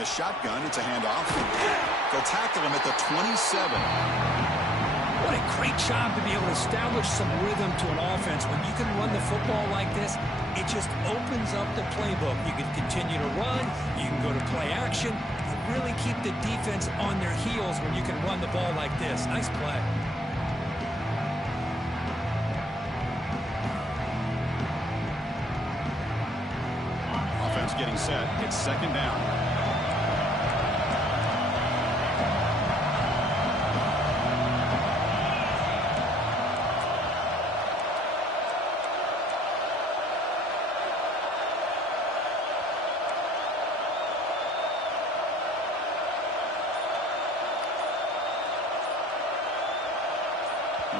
the shotgun. It's a handoff. They'll tackle him at the 27. What a great job to be able to establish some rhythm to an offense. When you can run the football like this, it just opens up the playbook. You can continue to run. You can go to play action. You really keep the defense on their heels when you can run the ball like this. Nice play. Offense getting set. It's second down.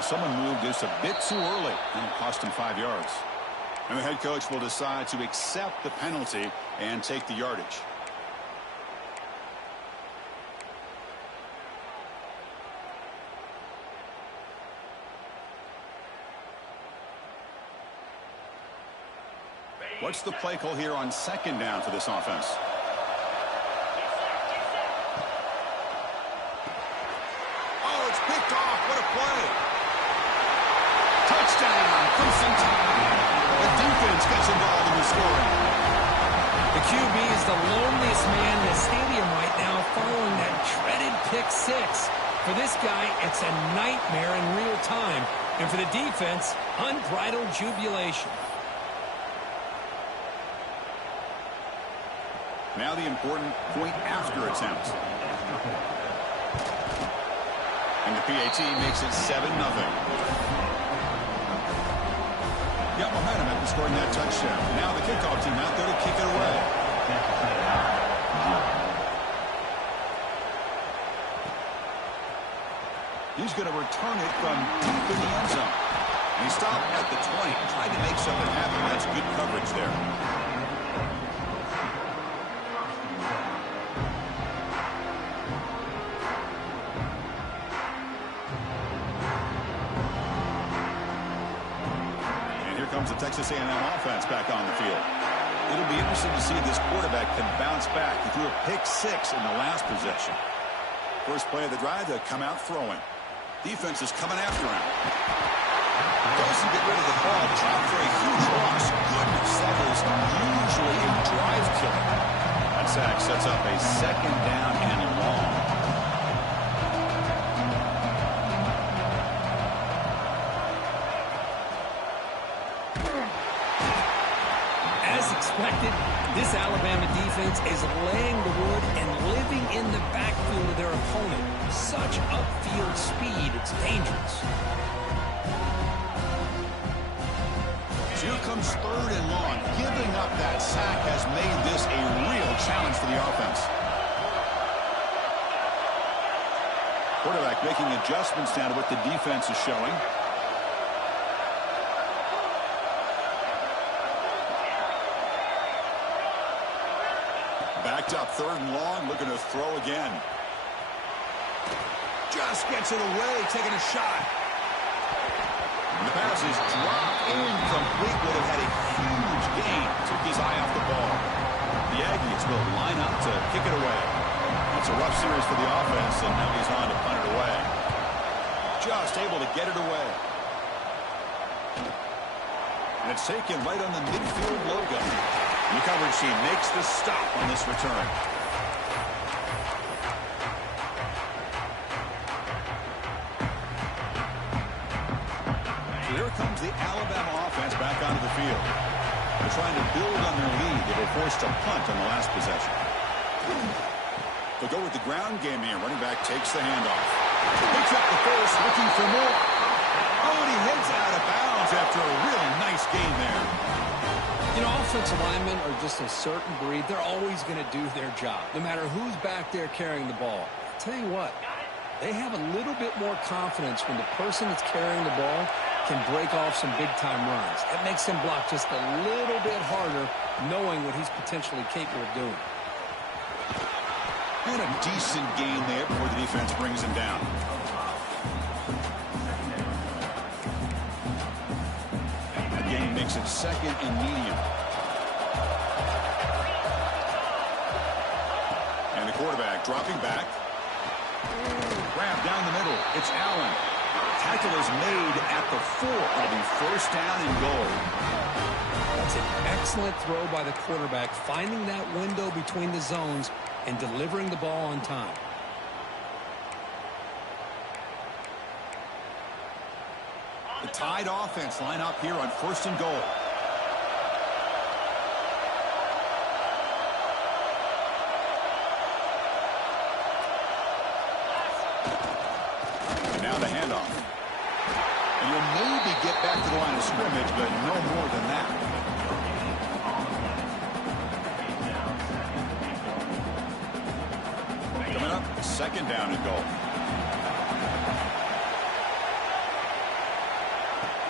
Someone moved just a bit too early and it cost him 5 yards. And the head coach will decide to accept the penalty and take the yardage. What's the play call here on second down for this offense? Oh, it's picked off. What a play. Touchdown, crimson tide. The defense gets involved in the scoring. The QB is the loneliest man in the stadium right now following that dreaded pick six. For this guy, it's a nightmare in real time. And for the defense, unbridled jubilation. Now the important point after attempt. And the PAT makes it 7-0. Got momentum after scoring that touchdown. Now the kickoff team out there to kick it away. He's going to return it from deep in the end zone. And he stopped at the 20, trying to make something happen. That's good coverage there. The Texas A&M offense back on the field. It'll be interesting to see if this quarterback can bounce back. He threw a pick six in the last possession. First play of the drive, they come out throwing. Defense is coming after him. Doesn't get rid of the ball. Dropped for a huge loss. Goodness, that is usually a drive killer. That sack sets up a second down and long. This Alabama defense is laying the wood and living in the backfield of their opponent. Such upfield speed, it's dangerous. So here comes third and long. Giving up that sack has made this a real challenge for the offense. Quarterback making adjustments now to what the defense is showing. Backed up third and long, looking to throw again. Just gets it away, taking a shot. And the pass is dropped incomplete. Would have had a huge gain. Took his eye off the ball. The Aggies will line up to kick it away. It's a rough series for the offense, and now he's on to punt it away. Just able to get it away. And it's taken right on the midfield logo. The coverage team makes the stop on this return. So here comes the Alabama offense back onto the field. They're trying to build on their lead. They were forced to punt on the last possession. They'll go with the ground game here. Running back takes the handoff. Picks up the first, looking for more. Oh, and he heads out of bounds after a really nice gain there. You know, offensive linemen are just a certain breed. They're always going to do their job, no matter who's back there carrying the ball. I'll tell you what, they have a little bit more confidence when the person that's carrying the ball can break off some big-time runs. It makes him block just a little bit harder, knowing what he's potentially capable of doing. And a decent gain there before the defense brings him down. Again, makes it second and medium. quarterback dropping back. Grab down the middle. It's Allen. Tackle is made at the 4. It'll be first down and goal. That's an excellent throw by the quarterback, finding that window between the zones and delivering the ball on time. The Tide offense line up here on first and goal. And now the handoff. And you'll maybe get back to the line of scrimmage, but no more than that. Coming up, second down and goal.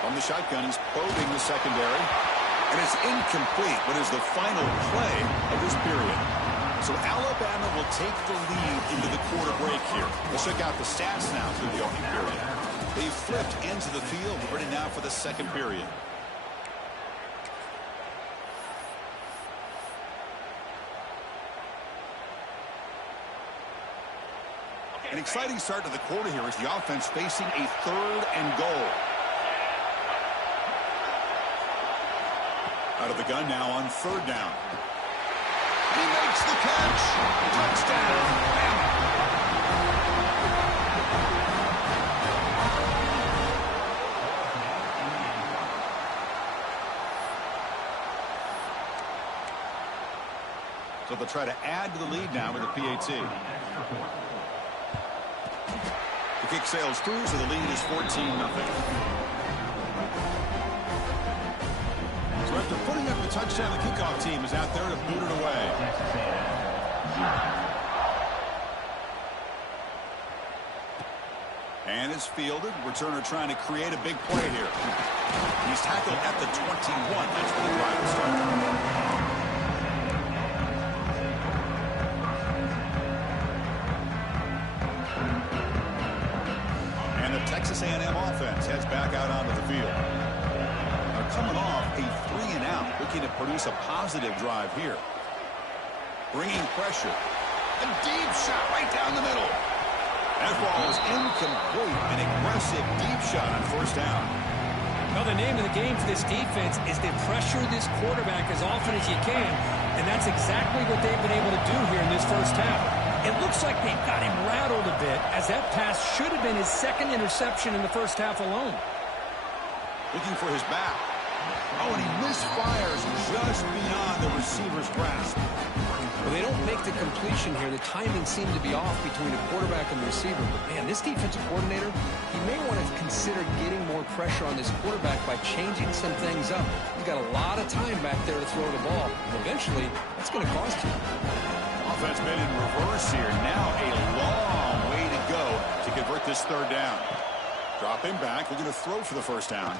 From the shotgun, he's probing the secondary. And it's incomplete, but is the final play of this period. So Alabama will take the lead into the quarter break here. We'll check out the stats now through the opening period. They flipped into the field, ready now for the second period. An exciting start to the quarter here as the offense facing a third and goal. Out of the gun now on third down. He makes the catch. Touchdown. So they'll try to add to the lead now with the PAT. The kick sails through, so the lead is 14-0. So after putting up a touchdown, the kickoff team is out there to boot it away. And it's fielded. Returner trying to create a big play here. He's tackled at the 21. That's where the drive will start. And the Texas A&M offense heads back out onto the field. Coming off a 3-and-out, looking to produce a positive drive here. Bringing pressure. A deep shot right down the middle. That ball is incomplete. An aggressive deep shot on first down. Well, the name of the game for this defense is to pressure this quarterback as often as you can, and that's exactly what they've been able to do here in this first half. It looks like they've got him rattled a bit, as that pass should have been his second interception in the first half alone. Looking for his back. Oh, and he misfires just beyond the receiver's grasp. Well, they don't make the completion here. The timing seemed to be off between the quarterback and the receiver. But, man, this defensive coordinator, he may want to consider getting more pressure on this quarterback by changing some things up. He's got a lot of time back there to throw the ball. And eventually, that's going to cost you. Offense been in reverse here. Now a long way to go to convert this third down. Drop him back. We're going to throw for the first down.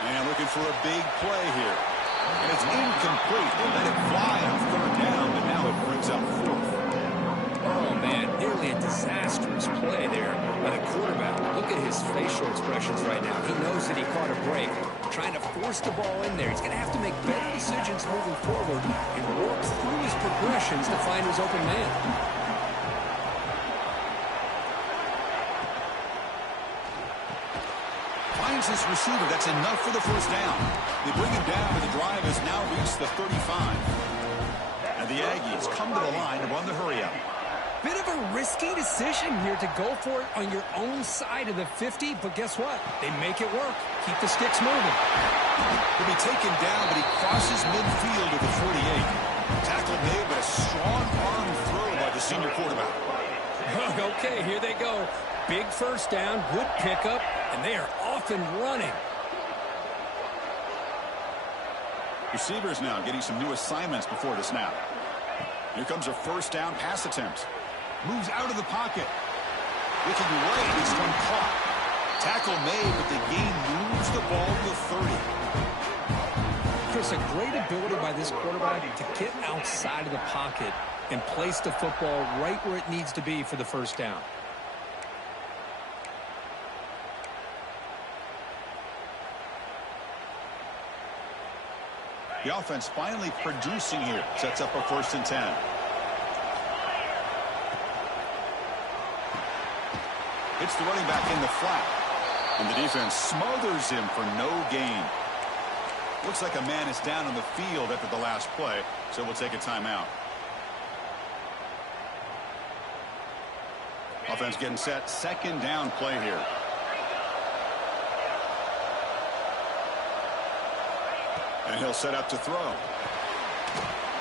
And looking for a big play here. And it's incomplete. They let it fly on third down, but now it brings up fourth. Oh, man, nearly a disastrous play there by the quarterback. Look at his facial expressions right now. He knows that he caught a break, trying to force the ball in there. He's going to have to make better decisions moving forward and work through his progressions to find his open man. Finds his receiver. That's enough for the first down. They bring him down, but the drive has now reached the 35. And the Aggies come to the line to run the hurry up. Bit of a risky decision here to go for it on your own side of the 50, but guess what? They make it work. Keep the sticks moving. He'll be taken down, but he crosses midfield to the 48. Tackle made, but a strong arm throw by the senior quarterback. Okay, here they go. Big first down, good pickup, and they are off and running. Receivers now getting some new assignments before the snap. Here comes a first down pass attempt. Moves out of the pocket. Looking right, this one caught. Tackle made, but the game moves the ball to 30. Chris, a great ability by this quarterback to get outside of the pocket and place the football right where it needs to be for the first down. The offense finally producing here. Sets up a 1st and 10. Hits the running back in the flat. And the defense smothers him for no gain. Looks like a man is down on the field after the last play, so we'll take a timeout. Offense getting set. Second down play here. And he'll set up to throw.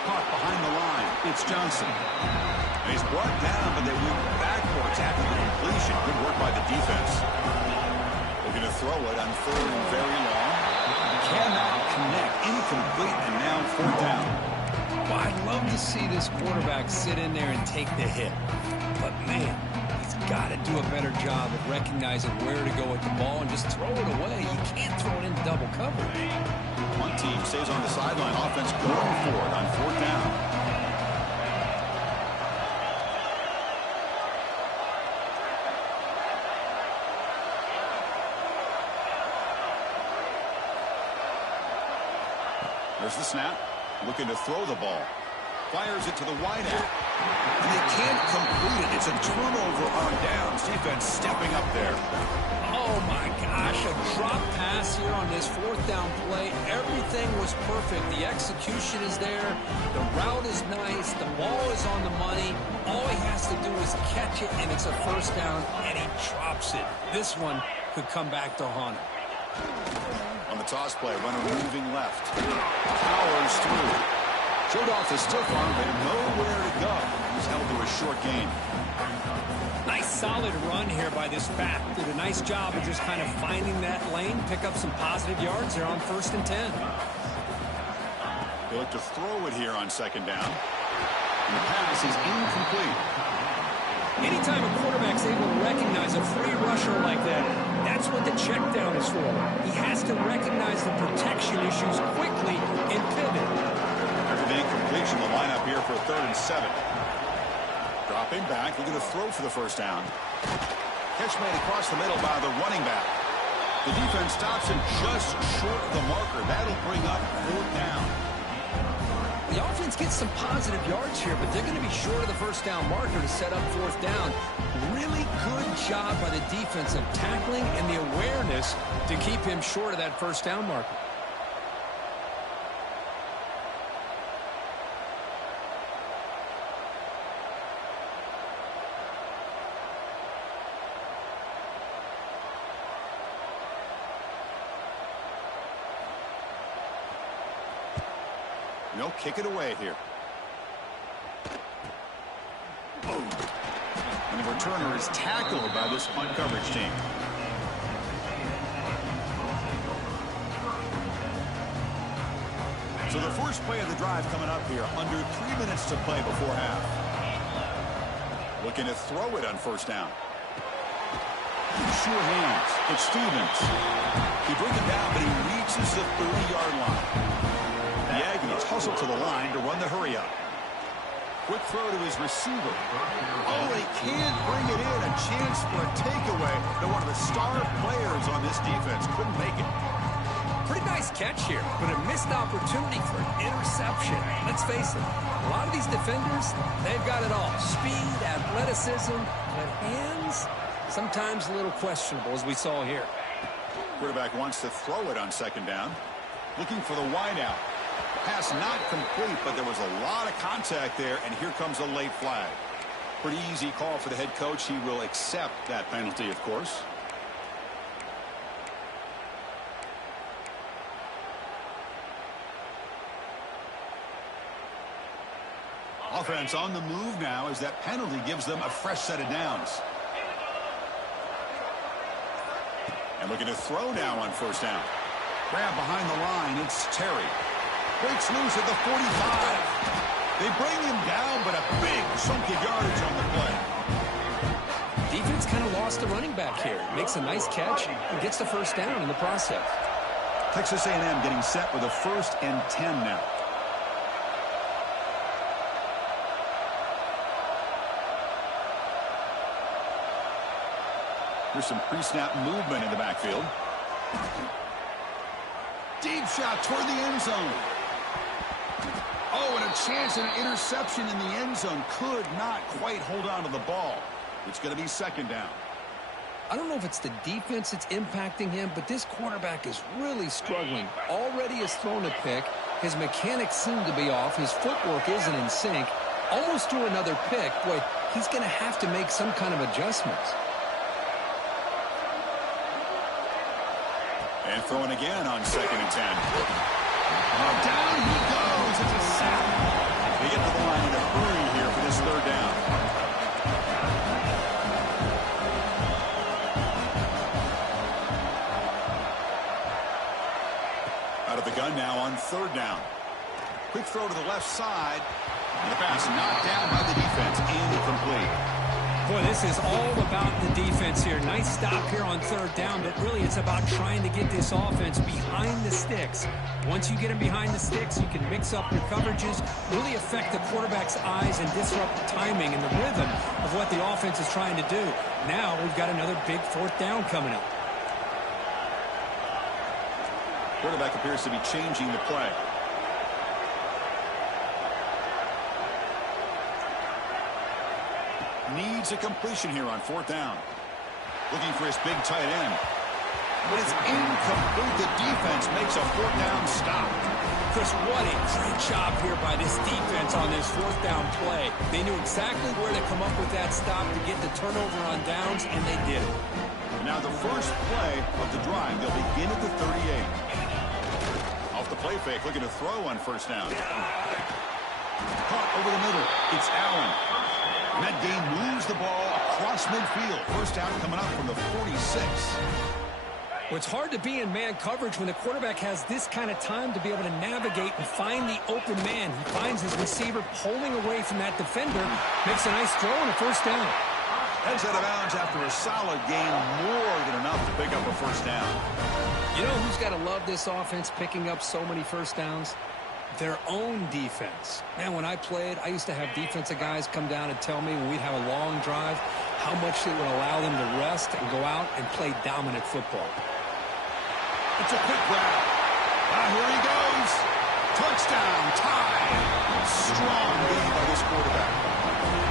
Caught behind the line. It's Johnson. And he's brought down, but they went backwards after the completion. Good work by the defense. Looking to throw it on third and very long. Cannot connect. Incomplete, and now fourth down. Well, I'd love to see this quarterback sit in there and take the hit. But, man, he's got to do a better job of recognizing where to go with the ball and just throw it away. You can't throw it into double coverage. One team stays on the sideline. Offense going for it on fourth down. There's the snap. Looking to throw the ball. Fires it to the wideout. And they can't complete it. It's a turnover on downs. Defense stepping up there. Oh, my gosh. A drop pass here on this fourth down play. Everything was perfect. The execution is there. The route is nice. The ball is on the money. All he has to do is catch it, and it's a first down, and he drops it. This one could come back to haunt him. On the toss play, runner moving left. Powers through. Showed off the stiff arm, but nowhere to go. He's held to a short gain. Nice solid run here by this back. Did a nice job of just kind of finding that lane, pick up some positive yards there on 1st and 10. They look to throw it here on second down. And the pass is incomplete. Anytime a quarterback's able to recognize a free rusher like that, that's what the check down is for. He has to recognize the protection issues quickly and pivot. After the incompletion, the lineup here for 3rd and 7. Dropping back, looking to throw for the first down. Catch made across the middle by the running back. The defense stops him just short of the marker. That'll bring up 4th down. The offense gets some positive yards here, but they're going to be short of the first down marker to set up 4th down. Really good job by the defense of tackling and the awareness to keep him short of that first down marker. They'll kick it away here. And the returner is tackled by this punt coverage team. So the first play of the drive coming up here. Under 3 minutes to play before half. Looking to throw it on first down. Sure hands. It's Stevens. He brings it down, but he reaches the 30-yard line. The Aggies hustle to the line to run the hurry-up. Quick throw to his receiver. Oh, they can't bring it in. A chance for a takeaway. They're one of the star players on this defense. Couldn't make it. Pretty nice catch here, but a missed opportunity for an interception. Let's face it, a lot of these defenders, they've got it all. Speed, athleticism, but hands, sometimes a little questionable, as we saw here. Quarterback wants to throw it on second down. Looking for the wideout. Pass not complete, but there was a lot of contact there, and here comes a late flag. Pretty easy call for the head coach. He will accept that penalty, of course. Offense on the move now as that penalty gives them a fresh set of downs. And looking to throw now on first down. Grab behind the line. It's Terry. Breaks loose at the 45. They bring him down, but a big chunk of yardage on the play. Defense kind of lost the running back here. Makes a nice catch and gets the first down in the process. Texas A&M getting set with a 1st and 10 now. There's some pre-snap movement in the backfield. Deep shot toward the end zone. Oh, and a chance at an interception in the end zone. Could not quite hold on to the ball. It's going to be second down. I don't know if it's the defense that's impacting him, but this quarterback is really struggling. Already has thrown a pick. His mechanics seem to be off. His footwork isn't in sync. Almost threw another pick. Boy, he's going to have to make some kind of adjustments. And throwing again on 2nd and 10. Oh, down he goes. It's a sack. They get to the line in a hurry here for this 3rd down. Out of the gun now on 3rd down. Quick throw to the left side. And the pass knocked down by the defense. Incomplete. Boy, this is all about the defense here. Nice stop here on 3rd down, but really it's about trying to get this offense behind the sticks. Once you get them behind the sticks, you can mix up your coverages, really affect the quarterback's eyes and disrupt the timing and the rhythm of what the offense is trying to do. Now we've got another big 4th down coming up. Quarterback appears to be changing the play. Needs a completion here on 4th down. Looking for his big tight end. But it's incomplete. The defense makes a 4th down stop. Chris, what a great job here by this defense on this 4th down play. They knew exactly where to come up with that stop to get the turnover on downs, and they did it. Now the first play of the drive, they'll begin at the 38. Off the play fake, looking to throw on 1st down. Caught over the middle. It's Allen. And that gain moves the ball across midfield. 1st down coming up from the 46. Well, it's hard to be in man coverage when the quarterback has this kind of time to be able to navigate and find the open man. He finds his receiver pulling away from that defender, makes a nice throw and a 1st down. Heads out of bounds after a solid gain, more than enough to pick up a 1st down. You know who's got to love this offense picking up so many 1st downs? Their own defense. Man, when I played, I used to have defensive guys come down and tell me when we'd have a long drive how much it would allow them to rest and go out and play dominant football. It's a quick grab. Here he goes. Touchdown, tie. Strong game by this quarterback.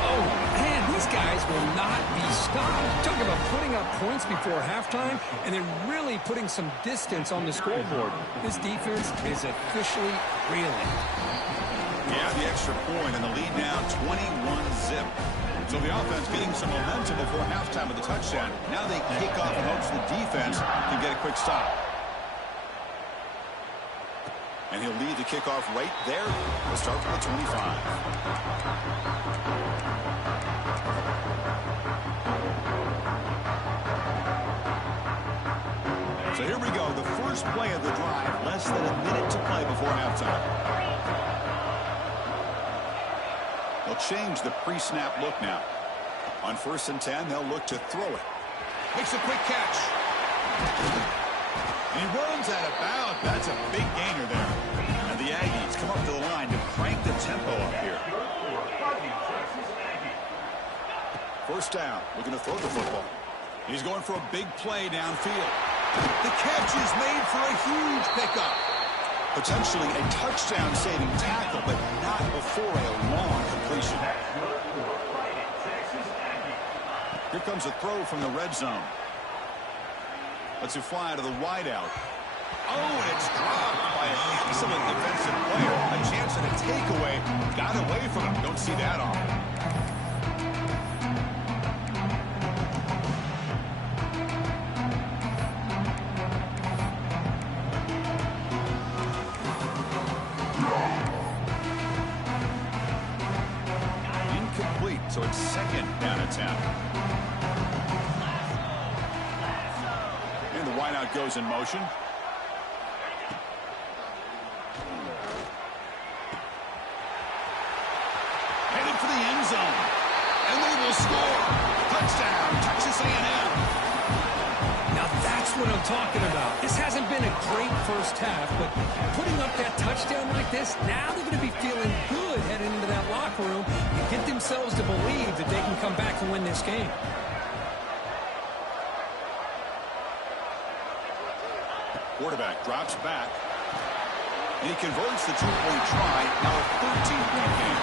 Oh, man, these guys will not be stopped. Talk about putting up points before halftime and then really putting some distance on the scoreboard. This defense is officially reeling. Yeah, the extra point and the lead now 21-zip. So the offense getting some momentum before halftime with the touchdown. Now they kick off in hopes the defense can get a quick stop. And he'll lead the kickoff right there. We'll start from the 25. So here we go. The first play of the drive. Less than a minute to play before halftime. They'll change the pre-snap look now. On 1st and 10, they'll look to throw it. Makes a quick catch. And he runs out of bounds. That's a big gainer there. And the Aggies come up to the line to crank the tempo up here. 1st down. Looking to throw the football. He's going for a big play downfield. The catch is made for a huge pickup. Potentially a touchdown-saving tackle, but not before a long completion. Here comes a throw from the red zone. Lets it fly to the wideout. Oh, and it's dropped by an excellent defensive player. A chance at a takeaway. Got away from him. Don't see that often. Incomplete, so it's 2nd down and 10. And the wideout goes in motion. Headed for the end zone. And they will score. Touchdown, Texas A&M. Now that's what I'm talking about. This hasn't been a great first half, but putting up that touchdown like this, now they're going to be feeling good heading into that locker room and get themselves to believe that they can come back and win this game. Quarterback drops back. And he converts the two-point try. Now a 13-point game.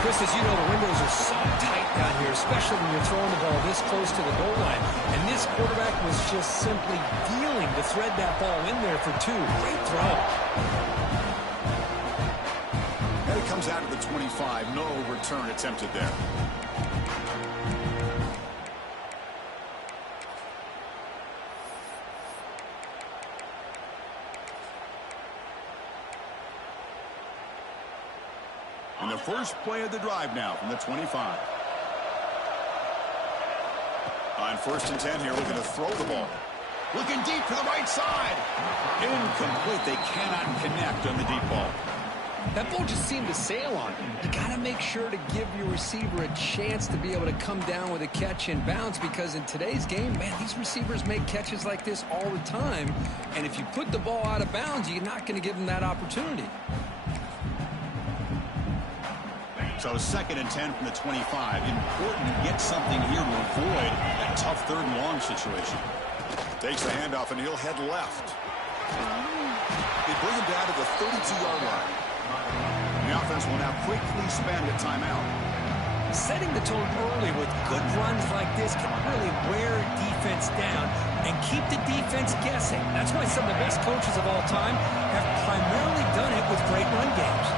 Chris, as you know, the windows are so tight down here, especially when you're throwing the ball this close to the goal line. And this quarterback was just simply dealing to thread that ball in there for two. Great throw. And it comes out of the 25. No return attempted there. And the first play of the drive now from the 25. On 1st and 10 here, looking to throw the ball. Looking deep to the right side. Incomplete. They cannot connect on the deep ball. That ball just seemed to sail on him. You got to make sure to give your receiver a chance to be able to come down with a catch and bounce, because in today's game, man, these receivers make catches like this all the time. And if you put the ball out of bounds, you're not going to give them that opportunity. So 2nd and 10 from the 25. Important to get something here to avoid that tough 3rd and long situation. Takes the handoff and he'll head left. They bring him down to the 32-yard line. The offense will now quickly spend a timeout. Setting the tone early with good runs like this can really wear a defense down and keep the defense guessing. That's why some of the best coaches of all time have primarily done it with great run games.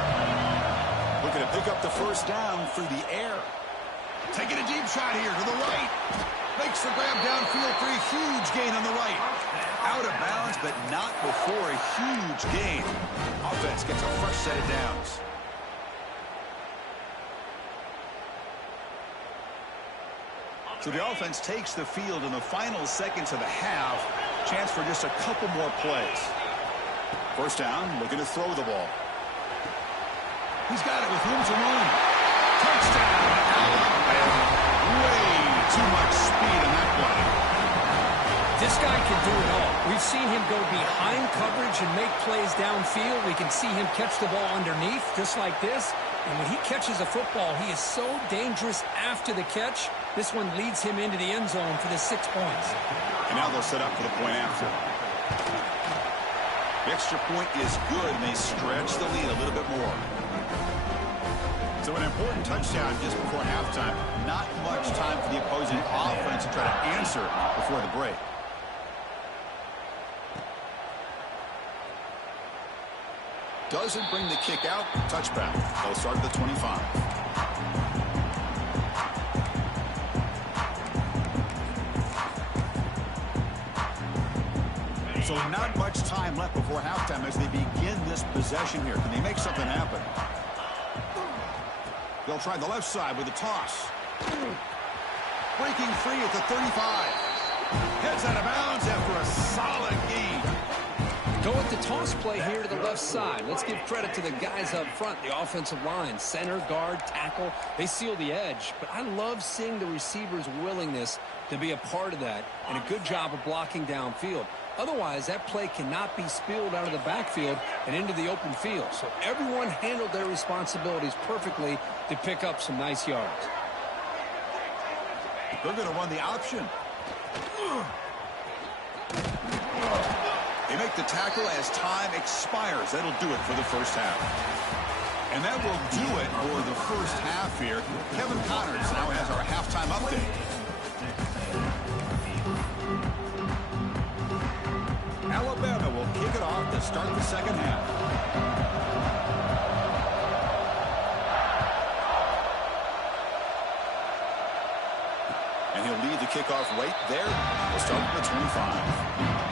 Looking to pick up the 1st down through the air. Taking a deep shot here to the right. Makes the grab downfield for a huge gain on the right. Out of bounds, but not before a huge gain. Offense gets a fresh set of downs. So the offense takes the field in the final seconds of the half. Chance for just a couple more plays. 1st down, looking to throw the ball. He's got it with room to run. Touchdown, Alabama. Way too much speed in that play. This guy can do it all. We've seen him go behind coverage and make plays downfield. We can see him catch the ball underneath, just like this. And when he catches a football, he is so dangerous after the catch. This one leads him into the end zone for the 6 points. And now they'll set up for the point after. The extra point is good, and they stretch the lead a little bit more. So an important touchdown just before halftime. Not much time for the opposing offense to try to answer before the break. Doesn't bring the kick out. Touchback. They'll start at the 25. So not much time left before halftime as they begin this possession here. Can they make something happen? They'll try the left side with a toss. Breaking free at the 35. Heads out of bounds after a solid gain. Go with the toss play here to the left side. Let's give credit to the guys up front, the offensive line, center, guard, tackle. They seal the edge. But I love seeing the receiver's willingness to be a part of that, and a good job of blocking downfield. Otherwise, that play cannot be spilled out of the backfield and into the open field. So everyone handled their responsibilities perfectly to pick up some nice yards. They're going to run the option. They make the tackle as time expires. That'll do it for the first half. And that will do it for the first half here. Kevin Connors now has our halftime update. Alabama will kick it off to start the second half. And he'll lead the kickoff right there. We'll start at the 25.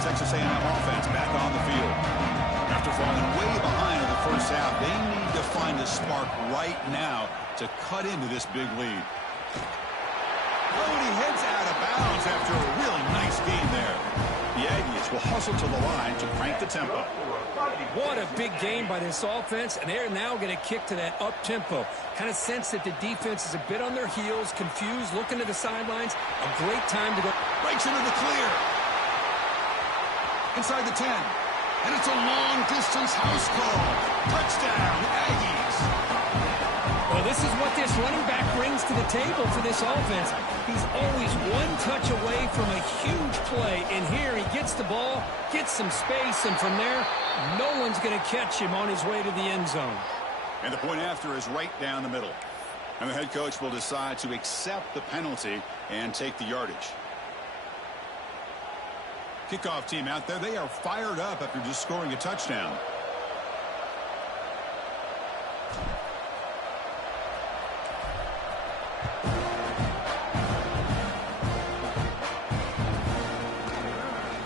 Texas A&M offense back on the field. After falling way behind in the first half, they need to find a spark right now to cut into this big lead. Oh, and he heads out of bounds after a really nice gain there. The Aggies will hustle to the line to crank the tempo. What a big game by this offense, and they're now going to kick to that up-tempo. Kind of sense that the defense is a bit on their heels, confused, looking to the sidelines. A great time to go. Breaks into the clear. Inside the 10. And it's a long-distance house call. Touchdown, Aggies. Well, this is what this running back brings to the table for this offense. He's always one touch away from a huge play. And here he gets the ball, gets some space, and from there, no one's going to catch him on his way to the end zone. And the point after is right down the middle. And the head coach will decide to accept the penalty and take the yardage. Kickoff team out there. They are fired up after just scoring a touchdown.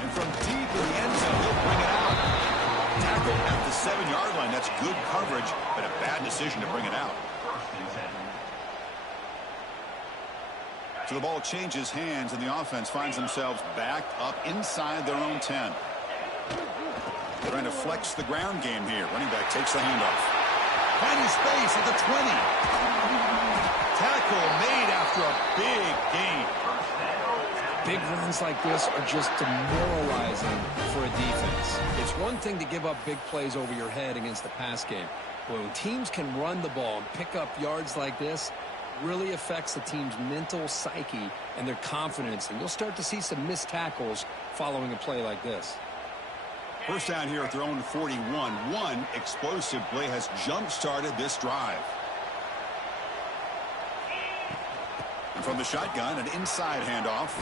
And from deep in the end zone, he'll bring it out. Tackle at the 7-yard line. That's good coverage, but a bad decision to bring it out. So the ball changes hands, and the offense finds themselves backed up inside their own 10. Trying to flex the ground game here. Running back takes the handoff. Finding space at the 20. Tackle made after a big gain. Big runs like this are just demoralizing for a defense. It's one thing to give up big plays over your head against the pass game. But when teams can run the ball and pick up yards like this, really affects the team's mental psyche and their confidence. And you'll start to see some missed tackles following a play like this. First down here at their own 41. One explosive play has jump-started this drive. And from the shotgun, an inside handoff.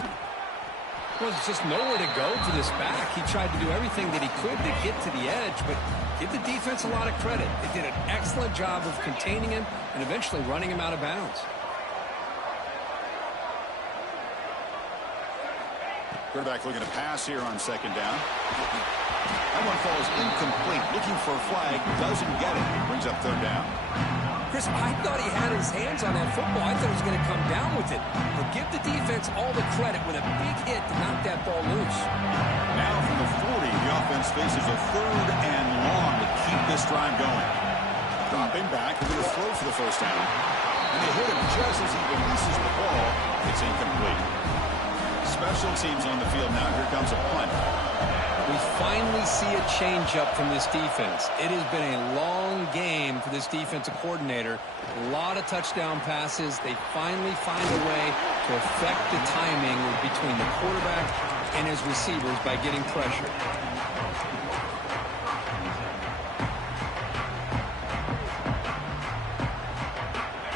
Well, there's just nowhere to go for this back. He tried to do everything that he could to get to the edge, but give the defense a lot of credit. They did an excellent job of containing him and eventually running him out of bounds. Quarterback looking to pass here on second down. That one falls incomplete. Looking for a flag. Doesn't get it. Brings up third down. Chris, I thought he had his hands on that football. I thought he was going to come down with it. But give the defense all the credit with a big hit to knock that ball loose. Now from the 40, the offense faces a third and long to keep this drive going. Dropping back, they're going to throw for the first down. And they hit him just as he releases the ball. It's incomplete. Special teams on the field now. Here comes a punt. We finally see a change-up from this defense. It has been a long game for this defensive coordinator. A lot of touchdown passes. They finally find a way to affect the timing between the quarterback and his receivers by getting pressure.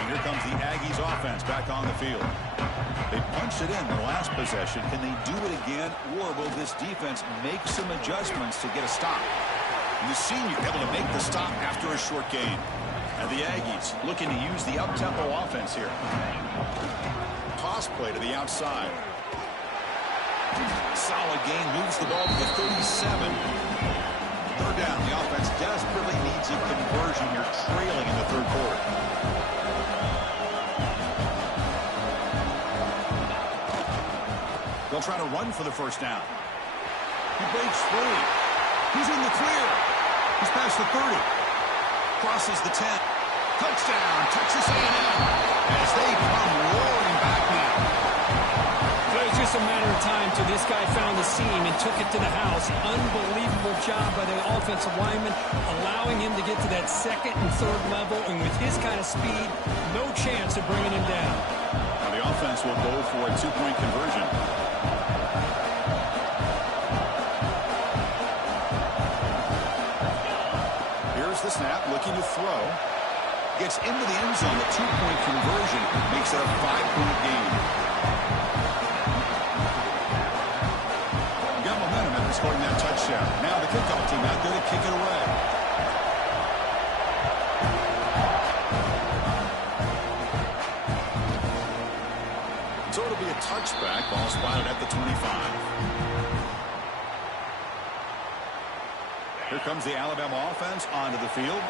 And here comes the Aggies offense back on the field. They punched it in the last possession. Can they do it again, or will this defense make some adjustments to get a stop? And the senior able to make the stop after a short gain. And the Aggies looking to use the up-tempo offense here. Toss play to the outside. Solid gain, moves the ball to the 37. Third down, the offense desperately needs a conversion. You're trailing in the third quarter. They'll try to run for the first down. He breaks free. He's in the clear. He's past the 30. Crosses the 10. Touchdown, Texas A&M. As they come roaring back now. It was just a matter of time till this guy found the seam and took it to the house. Unbelievable job by the offensive lineman, allowing him to get to that second and third level. And with his kind of speed, no chance of bringing him down. Now the offense will go for a two-point conversion. The snap, looking to throw, gets into the end zone. The two-point conversion makes it a 5-point game. Got momentum after scoring that touchdown. Now the kickoff team out there to kick it away. So it'll be a touchback. Ball spotted at the 25. Here comes the Alabama offense onto the field.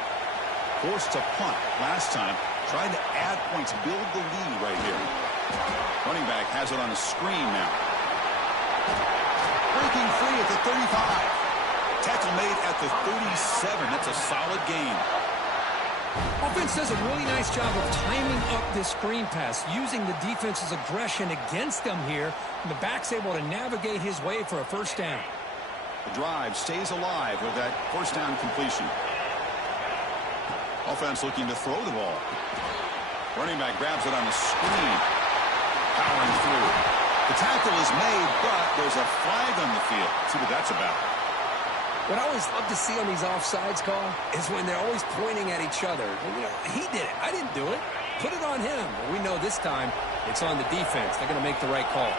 Forced to punt last time. Trying to add points, build the lead right here. Running back has it on a screen now. Breaking free at the 35. Tackle made at the 37. That's a solid gain. Offense does a really nice job of timing up this screen pass, using the defense's aggression against them here, and the back's able to navigate his way for a first down. The drive stays alive with that first down completion. Offense looking to throw the ball. Running back grabs it on the screen. Powering through. The tackle is made, but there's a flag on the field. Let's see what that's about. What I always love to see on these offsides call is when they're always pointing at each other. You know, he did it. I didn't do it. Put it on him. Well, we know this time it's on the defense. They're going to make the right call.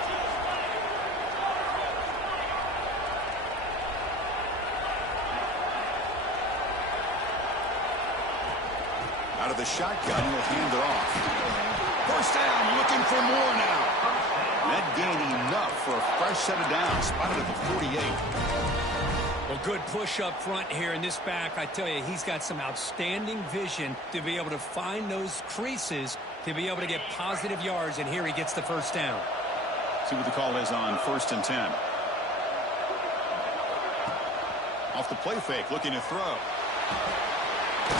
Out of the shotgun, he'll hand it off. First down, looking for more now. Net gain enough for a fresh set of downs. Spotted at the 48. Well, good push up front here in this back. I tell you, he's got some outstanding vision to be able to find those creases, to be able to get positive yards, and here he gets the first down. See what the call is on 1st and 10. Off the play fake, looking to throw.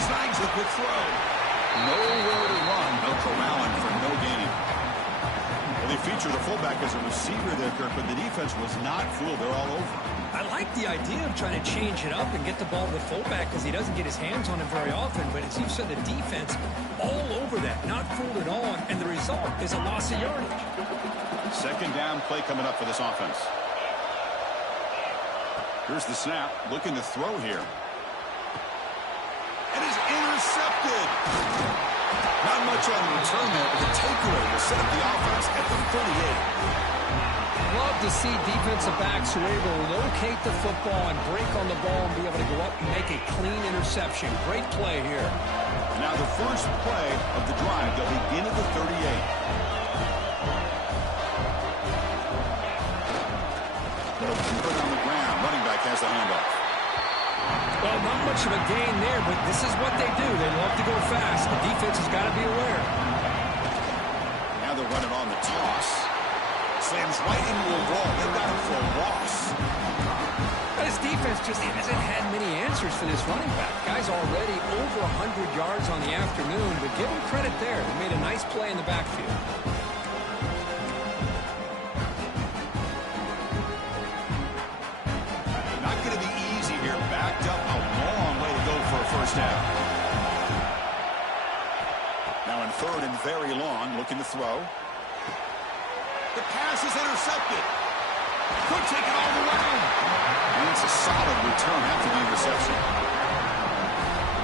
Snags the quick throw. Nowhere to run. No corralling for no gain. Well, they feature the fullback as a receiver there, Kirk, but the defense was not fooled. They're all over. I like the idea of trying to change it up and get the ball to the fullback because he doesn't get his hands on it very often. But as you said, the defense all over that, not fooled at all, and the result is a loss of yardage. Second down play coming up for this offense. Here's the snap, looking to throw here. And is intercepted. Not much on the return there, but the takeaway will set up the offense at the 38. Love to see defensive backs who are able to locate the football and break on the ball and be able to go up and make a clean interception. Great play here. Now the first play of the drive, they'll begin at the 38. Put on the ground. Running back has the handoff. Well, not much of a gain there, but this is what they do. They love to go fast. The defense has got to be aware. Now they're running on the toss. Slams right into a wall. They've got him for a loss. But his defense just hasn't had many answers for this running back. Guy's already over 100 yards on the afternoon, but give him credit there. They made a nice play in the backfield. Not going to be easy here. Backed up a long way to go for a first down. Now in 3rd and very long, looking to throw. The pass is intercepted. Could take it all the way. And it's a solid return after the interception.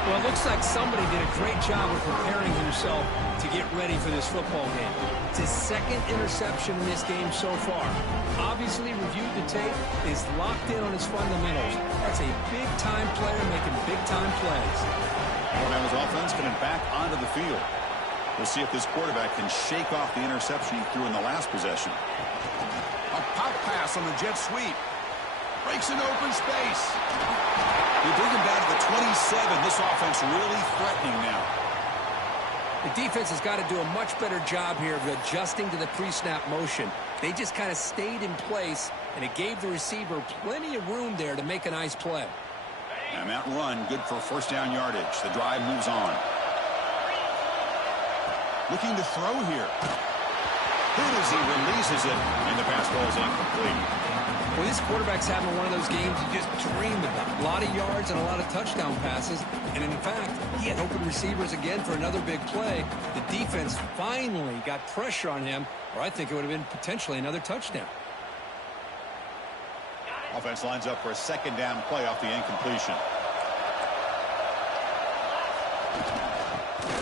Well, it looks like somebody did a great job of preparing himself to get ready for this football game. It's his second interception in this game so far. Obviously reviewed the tape, is locked in on his fundamentals. That's a big-time player making big-time plays. Alabama's offense getting back onto the field. We'll see if this quarterback can shake off the interception he threw in the last possession. A pop pass on the jet sweep. Breaks into open space. They bring him down to the 27. This offense really threatening now. The defense has got to do a much better job here of adjusting to the pre-snap motion. They just kind of stayed in place, and it gave the receiver plenty of room there to make a nice play. And that run, good for first down yardage. The drive moves on. Looking to throw here. Good as he releases it, and the pass ball is incomplete. Well, this quarterback's having one of those games you just dream about. A lot of yards and a lot of touchdown passes. And in fact, he had open receivers again for another big play. The defense finally got pressure on him, or I think it would have been potentially another touchdown. Offense lines up for a second down play off the incompletion.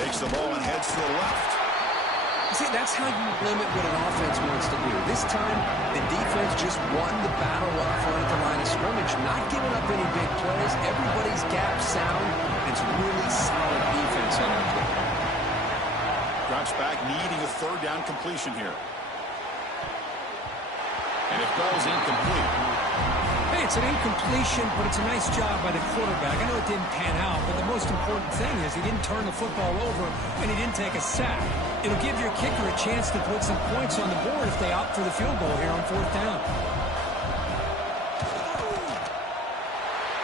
Takes the ball and heads to the left. See, that's how you limit what an offense wants to do. This time, the defense just won the battle up front at the line of scrimmage, not giving up any big plays. Everybody's gap sound. It's really solid defense on that play. Drops back, needing a third down completion here. And it falls incomplete. Hey, it's an incompletion, but it's a nice job by the quarterback. I know it didn't pan out, but the most important thing is he didn't turn the football over and he didn't take a sack. It'll give your kicker a chance to put some points on the board if they opt for the field goal here on 4th down.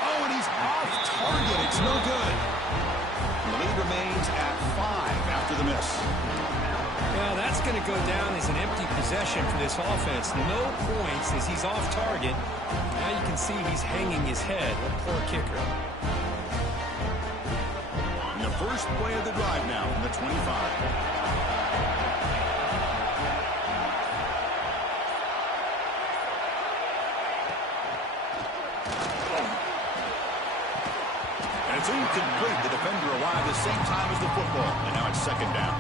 Oh, and he's off target. It's no good. The lead remains at 5 after the miss. Well, that's going to go down as an empty possession for this offense. No points as he's off target. Now you can see he's hanging his head. What a poor kicker. And the first play of the drive now from the 25. It's incomplete. The defender arrived at the same time as the football. And now it's second down.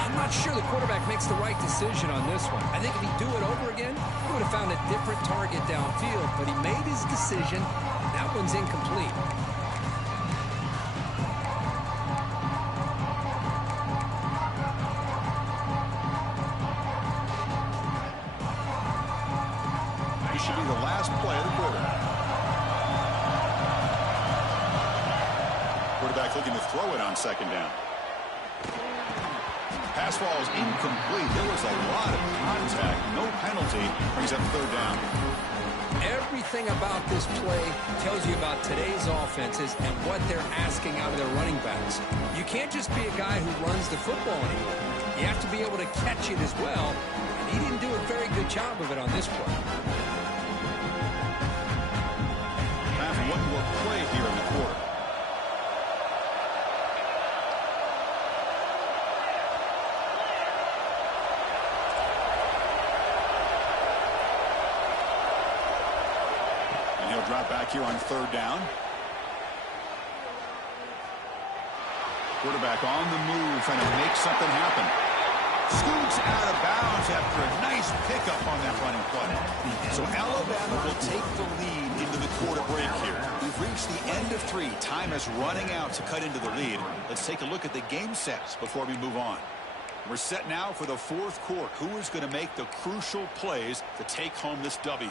I'm not sure the quarterback makes the right decision on this one. I think if he'd do it over again, he would have found a different target downfield. But he made his decision. That one's incomplete. This should be the last play of the quarter. Quarterback looking to throw it on second down. Pass ball is incomplete. There was a lot of contact. No penalty. Brings up third down. Everything about this play tells you about today's offenses and what they're asking out of their running backs. You can't just be a guy who runs the football anymore. You have to be able to catch it as well. And he didn't do a very good job of it on this play. Have one more play here in the quarter. Drop back here on third down. Quarterback on the move, trying to make something happen. Scoots out of bounds after a nice pickup on that running play. So Alabama will take the lead into the quarter break here. We've reached the end of 3. Time is running out to cut into the lead. Let's take a look at the game sets before we move on. We're set now for the fourth quarter. Who is going to make the crucial plays to take home this W?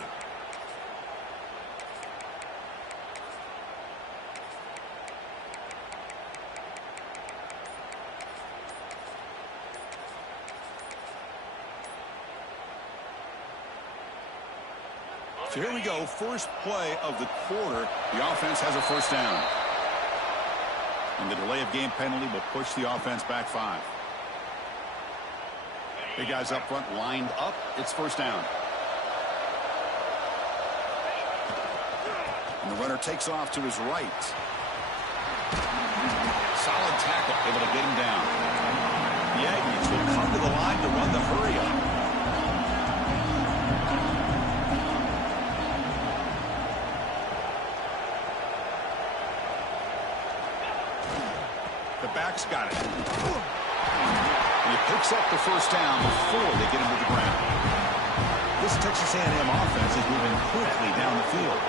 So here we go, first play of the quarter. The offense has a first down. And the delay of game penalty will push the offense back 5. Big guys up front lined up. It's first down. And the runner takes off to his right. Solid tackle, able to get him down. The Aggies will come to the line to run the hurry up. Back's got it. And he picks up the first down before they get him to the ground. This Texas A&M offense is moving quickly down the field.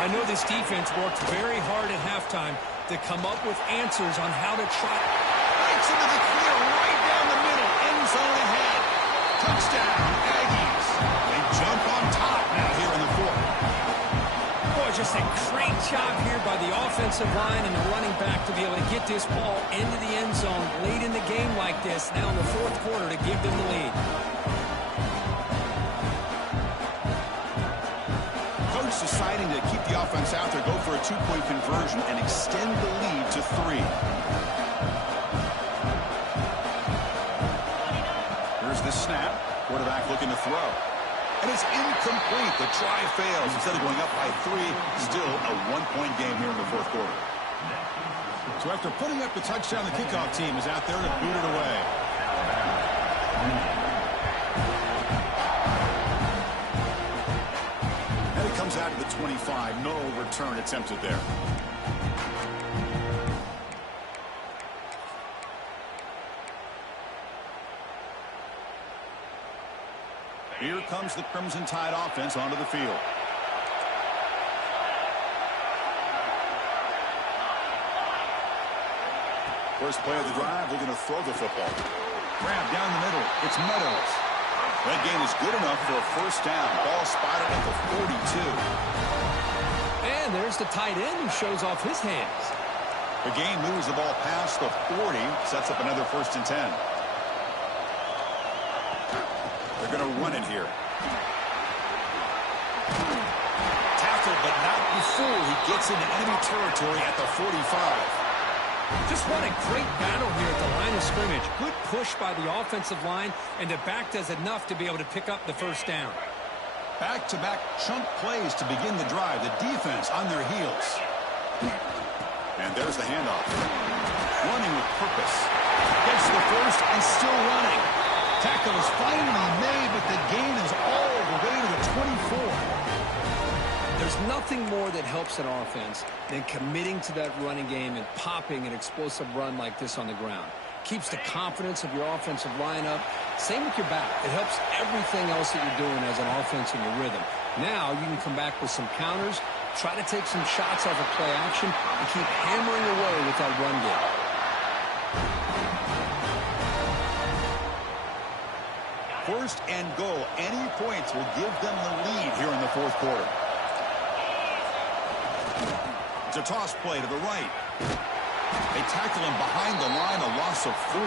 I know this defense worked very hard at halftime to come up with answers on how to try. It's into the clear right down the middle. End zone ahead. Touchdown, Aggies. They jump on top now here in the fourth. Just a great job here by the offensive line and the running back to be able to get this ball into the end zone late in the game like this, now in the fourth quarter, to give them the lead. Coach deciding to keep the offense out there, go for a 2-point conversion, and extend the lead to 3. Here's the snap. Quarterback looking to throw. And it's incomplete. The try fails. Instead of going up by 3, still a 1-point game here in the fourth quarter. So after putting up the touchdown, the kickoff team is out there to boot it away. And it comes out to the 25. No return attempted there. Here comes the Crimson Tide offense onto the field. First play of the drive, they're going to throw the football. Grab down the middle. It's Meadows. That gain is good enough for a first down. Ball spotted at the 42. And there's the tight end who shows off his hands. The gain moves the ball past the 40, sets up another 1st and 10. They're going to run it here. Tackled, but not before he gets into enemy territory at the 45. Just what a great battle here at the line of scrimmage. Good push by the offensive line, and the back does enough to be able to pick up the first down. Back-to-back chunk plays to begin the drive. The defense on their heels. And there's the handoff. Running with purpose. Gets the first and still running. Tackle is finally made, but the gain is all the way to the 24. There's nothing more that helps an offense than committing to that running game and popping an explosive run like this on the ground. Keeps the confidence of your offensive line up. Same with your back. It helps everything else that you're doing as an offense in your rhythm. Now you can come back with some counters, try to take some shots off of play action, and keep hammering away with that run game. First and goal. Any points will give them the lead here in the fourth quarter. It's a toss play to the right. They tackle him behind the line, a loss of 4.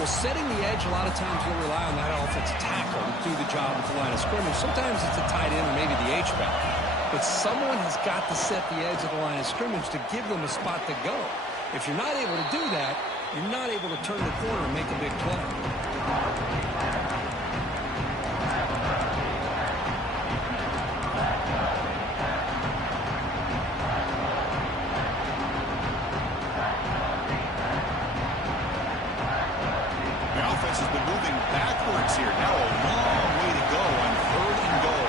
Well, setting the edge, a lot of times you'll rely on that offensive tackle to do the job at the line of scrimmage. Sometimes it's a tight end or maybe the H-back. But someone has got to set the edge of the line of scrimmage to give them a spot to go. If you're not able to do that, you're not able to turn the corner and make a big play. Here. Now a long way to go on 3rd and goal.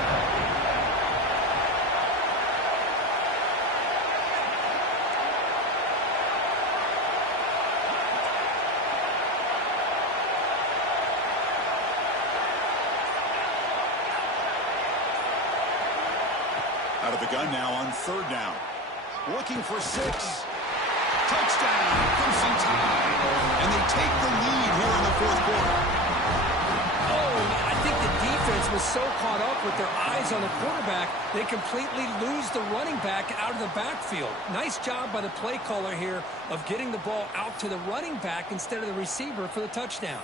Out of the gun now on 3rd down. Looking for 6. Touchdown, crimson tide. And they take the lead here in the fourth quarter. Defense was so caught up with their eyes on the quarterback, they completely lose the running back out of the backfield. Nice job by the play caller here of getting the ball out to the running back instead of the receiver for the touchdown.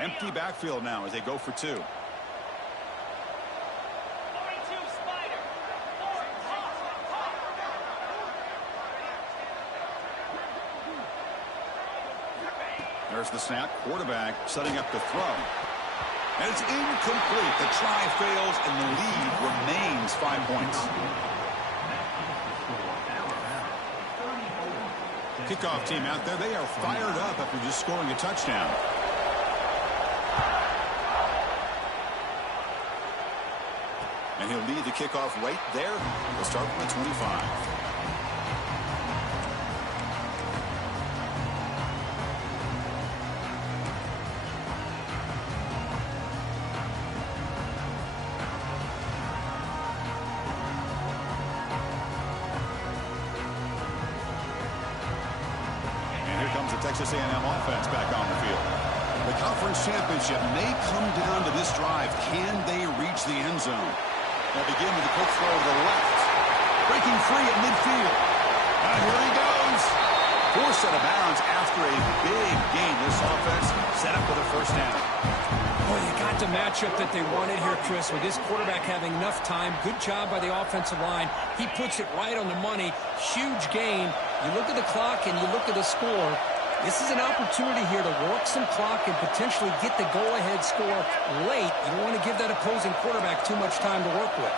Empty backfield now as they go for 2. There's the snap. Quarterback setting up the throw. And it's incomplete. The try fails, and the lead remains 5 points. Kickoff team out there. They are fired up after just scoring a touchdown. And he'll lead the kickoff right there. We'll start from the 25. Texas A&M offense back on the field. The conference championship may come down to this drive. Can they reach the end zone? They'll begin with a quick throw to the left. Breaking free at midfield. And here he goes. Forced out of bounds after a big gain. This offense set up with a first down. Boy, they got the matchup that they wanted here, Chris, with this quarterback having enough time. Good job by the offensive line. He puts it right on the money. Huge gain. You look at the clock and you look at the score. This is an opportunity here to work some clock and potentially get the go-ahead score late. You don't want to give that opposing quarterback too much time to work with.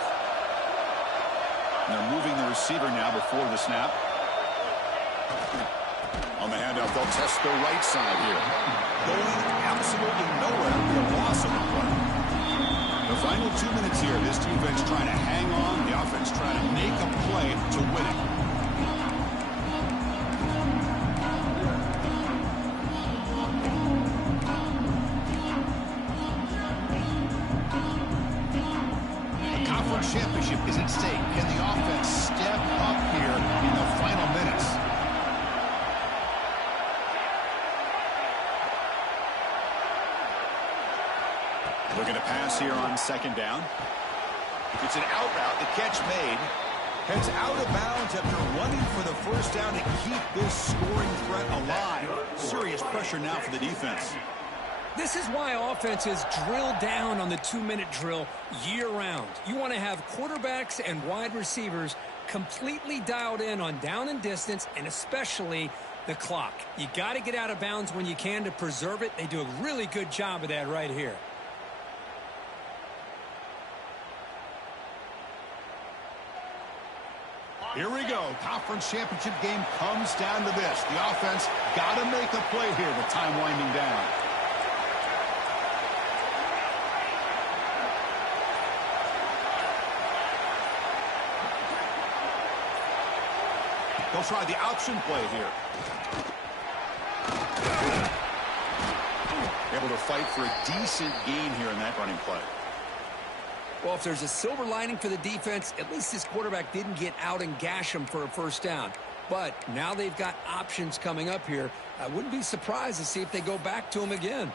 And they're moving the receiver now before the snap. On the handoff, they'll test the right side here. Going absolutely nowhere with a loss of the play. The final 2 minutes here, this defense trying to hang on. The offense trying to make a play to win it. Championship is at stake. Can the offense step up here in the final minutes? Looking to pass here on 2nd down. It's an out route. The catch made. Heads out of bounds after running for the first down to keep this scoring threat alive. Serious pressure now for the defense. This is why offenses drill down on the 2-minute drill year-round. You want to have quarterbacks and wide receivers completely dialed in on down and distance, and especially the clock. You got to get out of bounds when you can to preserve it. They do a really good job of that right here. Here we go. Conference championship game comes down to this. The offense got to make a play here with time winding down. They'll try the option play here. Able to fight for a decent gain here in that running play. Well, if there's a silver lining for the defense, at least this quarterback didn't get out and gash him for a first down. But now they've got options coming up here. I wouldn't be surprised to see if they go back to him again.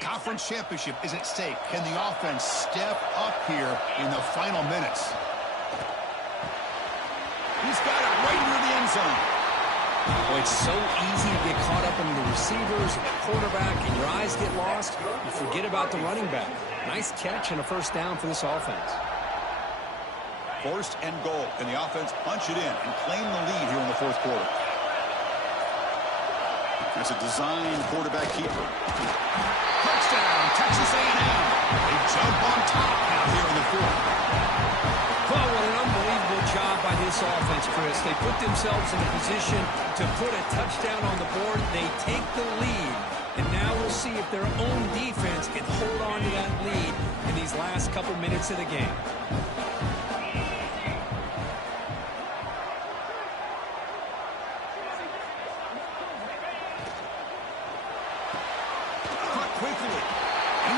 Conference championship is at stake. Can the offense step up here in the final minutes? He's got it right near the end zone. Well, it's so easy to get caught up in the receivers and the quarterback, and your eyes get lost. You forget about the running back. Nice catch and a first down for this offense. First and goal. Can the offense punch it in and claim the lead here in the fourth quarter? That's a designed quarterback keeper. Touchdown, Texas A&M. They jump on top now here in the fourth. Well, what an unbelievable job by this offense, Chris. They put themselves in a position to put a touchdown on the board. They take the lead. And now we'll see if their own defense can hold on to that lead in these last couple minutes of the game.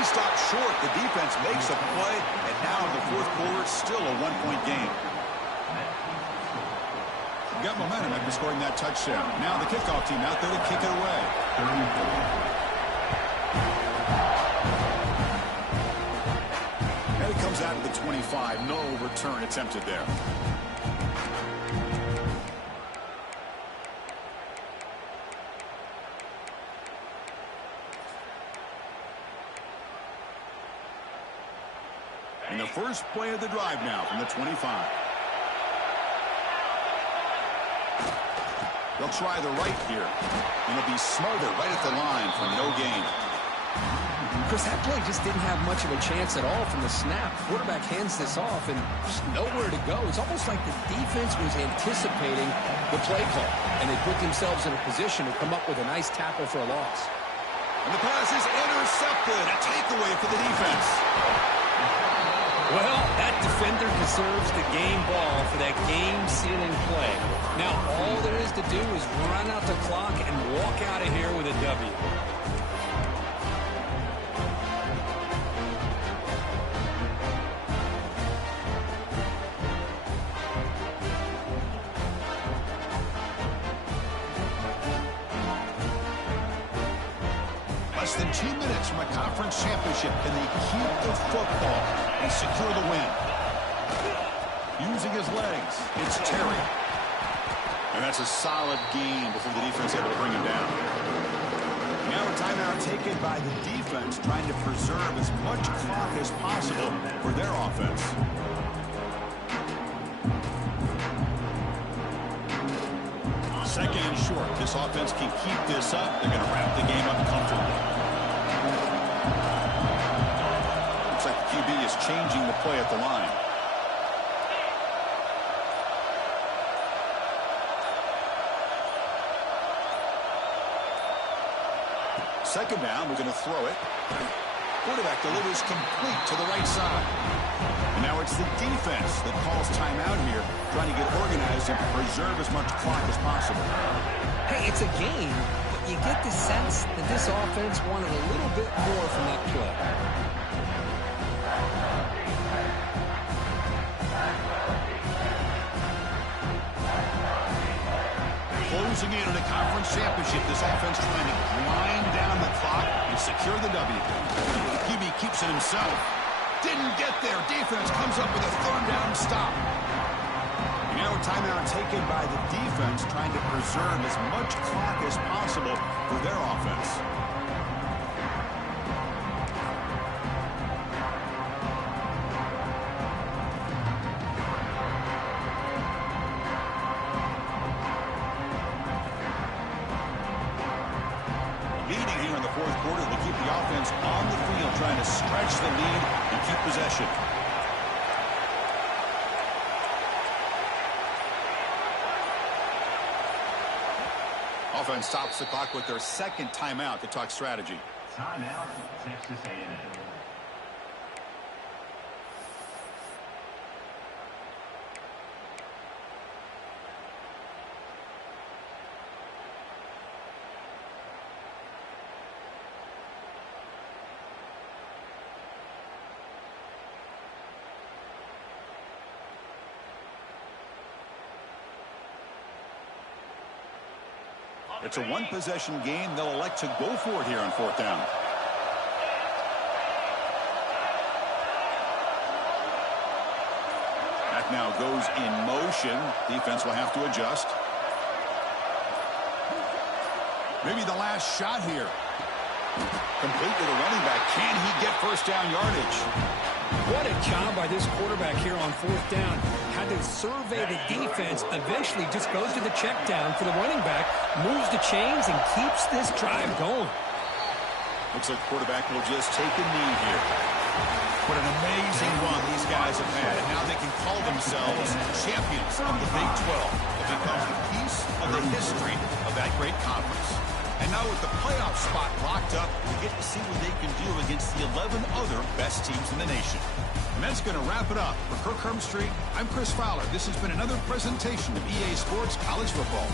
Stopped short. The defense makes a play, and now in the fourth quarter, it's still a one-point game. Got momentum after scoring that touchdown. Now the kickoff team out there to kick it away. And it comes out to the 25. No return attempted there. In the first play of the drive now from the 25. They'll try the right here. And it'll be smothered right at the line for no gain. Chris, that play just didn't have much of a chance at all from the snap. Quarterback hands this off and just nowhere to go. It's almost like the defense was anticipating the play call, and they put themselves in a position to come up with a nice tackle for a loss. And the pass is intercepted. A takeaway for the defense. Well, that defender deserves the game ball for that game-sealing play. Now, all there is to do is run out the clock and walk out of here with a W. Less than 2 minutes from a conference championship. Can they keep the football and secure the win? Using his legs, it's Terry. And that's a solid gain before the defense able to bring him down. Now a timeout taken by the defense, trying to preserve as much clock as possible for their offense. Second and short. This offense can keep this up. They're going to wrap the game up comfortably. Looks like the QB is changing the play at the line. Second down, we're going to throw it. Quarterback delivers complete to the right side. And now it's the defense that calls timeout here, trying to get organized and preserve as much clock as possible. Hey, it's a game, but you get the sense that this offense wanted a little bit more from that play. Closing in on a conference championship, this offense trying to grind down the clock and secure the W. QB keeps it himself. Didn't get there. Defense comes up with a third down stop. And now a timeout taken by the defense, trying to preserve as much clock as possible for their offense. Leading here in the fourth quarter will keep the offense on the field, trying to stretch the lead and keep possession. Offense stops the clock with their second timeout to talk strategy. Timeout, Texas A&M. It's a one-possession game. They'll elect to go for it here on fourth down. That now goes in motion. Defense will have to adjust. Maybe the last shot here. Complete with a running back. Can he get first down yardage? What a job by this quarterback here on fourth down. Had to survey the defense, eventually just goes to the check down for the running back, moves the chains, and keeps this drive going. Looks like the quarterback will just take a knee here. What an amazing run these guys have had, and now they can call themselves champions of the Big 12. It becomes a piece of the history of that great conference. And now with the playoff spot locked up, we get to see what they can do against the 11 other best teams in the nation. And that's going to wrap it up. For Kirk Hermstreet, I'm Chris Fowler. This has been another presentation of EA Sports College Football.